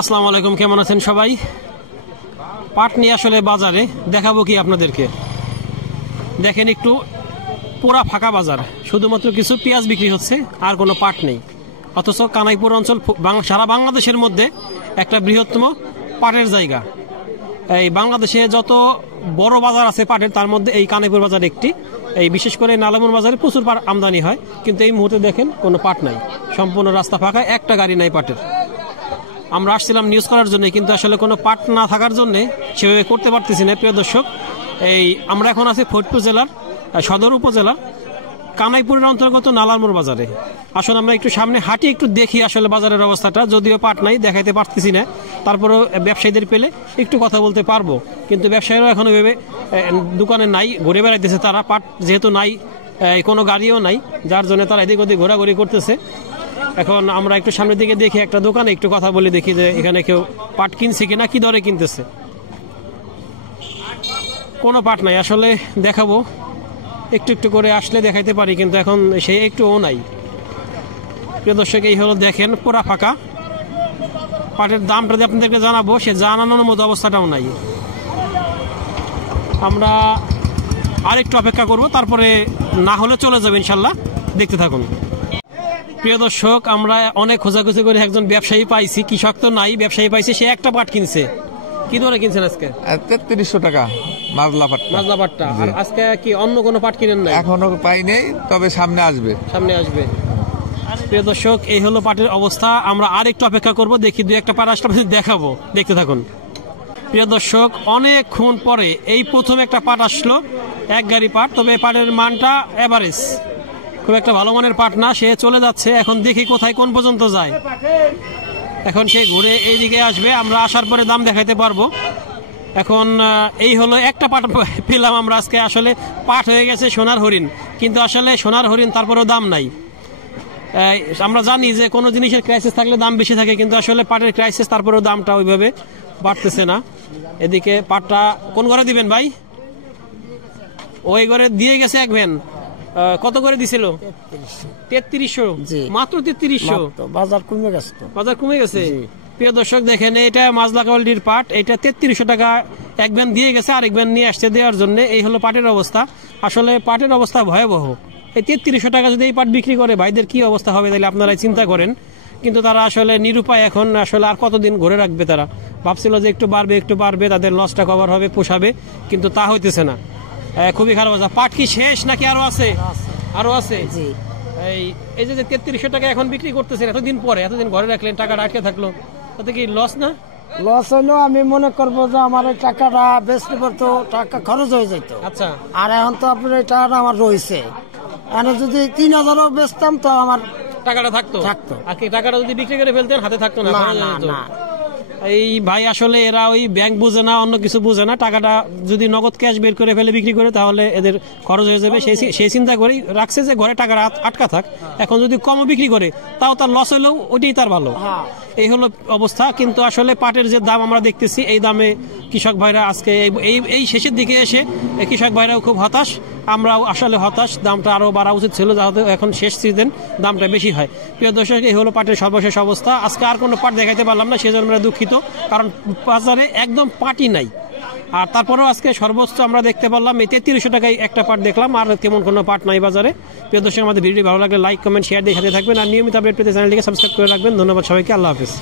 আসসালামু আলাইকুম, কেমন আছেন সবাই? পাট নিয়ে আসলে বাজারে দেখাবো কি আপনাদেরকে। দেখেন একটু পুরা ফাঁকা বাজার, শুধুমাত্র কিছু পেঁয়াজ বিক্রি হচ্ছে, আর কোনো পাট নেই। অথচ কানাইপুর অঞ্চল সারা বাংলাদেশের মধ্যে একটা বৃহত্তম পাটের জায়গা। এই বাংলাদেশে যত বড় বাজার আছে পাটের, তার মধ্যে এই কানাইপুর বাজার একটি। এই বিশেষ করে নালামুর বাজারে প্রচুর পাট আমদানি হয়, কিন্তু এই মুহূর্তে দেখেন কোনো পাট নাই, সম্পূর্ণ রাস্তা ফাঁকা, একটা গাড়ি নাই পাটের। আমরা আসছিলাম নিউজ করার জন্য, কিন্তু আসলে কোনো পাট না থাকার জন্য সেভাবে করতে পারতেছি না। প্রিয় দর্শক, এই আমরা এখন আছি ফরিদপুর জেলার সদর উপজেলা কানাইপুরের অন্তর্গত নালামুর বাজারে। আসলে আমরা একটু সামনে হাঁটি, একটু দেখি আসলে বাজারের অবস্থাটা। যদিও পাট নাই, দেখাইতে পারতেছি না, তারপরেও ব্যবসায়ীদের পেলে একটু কথা বলতে পারবো। কিন্তু ব্যবসায়ীরাও এখন ওইভাবে দোকানে নাই, ঘুরে বেড়াইতেছে তারা। পাট যেহেতু নাই, কোনো গাড়িও নাই, যার জন্য তারা এদিক ওদিক ঘোরাঘুরি করতেছে। এখন আমরা একটু সামনের দিকে দেখি, একটা দোকানে একটু কথা বলে দেখি যে এখানে কেউ পাট কিনছে কিনা, কি দরে কিনতেছে। কোনো পাট নাই আসলে, দেখাবো একটু একটু করে, আসলে দেখাইতে পারি, কিন্তু এখন সেই একটুও নাই। প্রিয় দর্শক, এই হলো দেখেন পুরা ফাঁকা। পাটের দামটা যে আপনাদেরকে জানাবো, সে জানানোর মতো অবস্থাটাও নাই। আমরা আর একটু অপেক্ষা করব, তারপরে না হলে চলে যাবে ইনশাল্লাহ। দেখতে থাকুন। প্রিয় দর্শক, আমরা অনেক খোঁজাখুঁজি করে একজন ব্যবসায়ী পাইছি, কৃষক তো নাই, ব্যবসায়ী পাইছি। সে একটা পাট কিনছে। কি দরে কিনছেন আজকে? 3300 টাকা মাজলা পাটটা। আর আজকে কি অন্য কোনো পাট কিনেন না? এখনো পাই নেই, তবে সামনে আসবে। প্রিয় দর্শক, এই হলো পাটের অবস্থা। আমরা আর একটু অপেক্ষা করব, দেখি দুই একটা পাট আসলে দেখাবো। দেখতে থাকুন। প্রিয় দর্শক, অনেকক্ষণ পরে এই প্রথম একটা পাট আসলো, এক গাড়ি পাট। তবে পাটের মানটা এভারেজ, খুব একটা ভালো মানের পাট না। সে চলে যাচ্ছে, এখন দেখি কোথায় কোন পর্যন্ত যায়। এখন সে ঘুরে এইদিকে আসবে, আমরা আসার পরে দাম দেখাইতে পারবো। এখন এই হলো একটা পাট পেলাম আমরা আজকে। আসলে পাট হয়ে গেছে সোনার হরিণ, কিন্তু আসলে সোনার হরিণ, তারপরেও দাম নাই। আমরা জানি যে কোনো জিনিসের ক্রাইসিস থাকলে দাম বেশি থাকে, কিন্তু আসলে পাটের ক্রাইসিস, তারপরেও দামটা ওইভাবে বাড়তেছে না। এদিকে পাটটা কোন ঘরে দিবেন ভাই? ওই ঘরে দিয়ে গেছে এক ভ্যান। কত করে দিছিল? 3300। মাত্র 3300। বাজার কমে গেছে। প্রিয় দর্শক, দেখেন এটা মাজলা কোয়ালিটির পাট। এটা 3300 টাকা এক ভ্যান দিয়ে গেছে, আরেক ভ্যান নিয়ে আসছে দেওয়ার জন্য। এই হলো পাটের অবস্থা। আসলে পাটের অবস্থা ভয়াবহ। এই 3300 টাকা যদি এই পাট বিক্রি করে, ভাইদের কি অবস্থা হবে তাহলে আপনারাই চিন্তা করেন। কিন্তু তারা আসলে নিরুপায়। এখন আসলে আর কতদিন ঘুরে রাখবে তারা? ভাবছিল যে একটু বাড়বে, তাদের লসটা কভার হবে, পোষাবে, কিন্তু তা হইতেছে না। খুবই খারাপ অবস্থা। পাট কি শেষ নাকি আরো আছে? আরো আছে। এই যে 3300 টাকা এখন বিক্রি করতেছেন, এতদিন পরে, এতদিন ঘরে রাখলেন, টাকাটা আটকে থাকলো, তাতে কি লস না? লস হইলো আমি মনে করবো যে আমার এই টাকাটা বেচতে পারতো, টাকা খরচ হয়ে যেত। আচ্ছা। আর এখন তো আপনার এই টাকাটা আমার রয়েছে, যদি 3000ও বেচতাম তো আমার টাকাটা থাকতো। আর কি টাকাটা যদি বিক্রি করে ফেলতেন, হাতে থাকতো না। এই ভাই আসলে এরা ওই ব্যাংক বুঝে না, অন্য কিছু বুঝে না। টাকাটা যদি নগদ ক্যাশ বের করে ফেলে বিক্রি করে, তাহলে এদের খরচ হয়ে যাবে। সেই চিন্তা করেই রাখছে যে ঘরে টাকাটা আটকা থাক। এখন যদি কম বিক্রি করে, তাও তার লস হলেও ওইটাই তার ভালো। এই হলো অবস্থা। কিন্তু আসলে পাটের যে দাম আমরা দেখতেছি, এই দামে কৃষক ভাইরা আজকে এই শেষের দিকে এসে কৃষক ভাইরাও খুব হতাশ। আমরাও আসলে হতাশ। দামটা আরো বাড়া উচিত ছিল, যাতে এখন শেষ সিজন দামটা বেশি হয়। প্রিয় দর্শক, এই হলো পাটের সর্বশেষ অবস্থা। আজকে আর কোনো পাট দেখাইতে পারলাম না, সেজন্য আমরা দুঃখিত, কারণ বাজারে একদম পাটই নাই। আর তারপরেও আজকে সর্বোচ্চ আমরা দেখতে পারলাম এই 3300 টাকায় একটা পাট দেখলাম, আর তেমন কোনো পাট নাই বাজারে। প্রিয় দর্শক, আমাদের ভিডিওটি ভালো লাগলে লাইক, কমেন্ট, শেয়ার দিয়ে সাথে থাকবেন। আর নিয়মিত আপডেট পেতে চ্যানেলটিকে সাবস্ক্রাইব করে রাখবেন। ধন্যবাদ সবাইকে। আল্লাহ হাফেজ।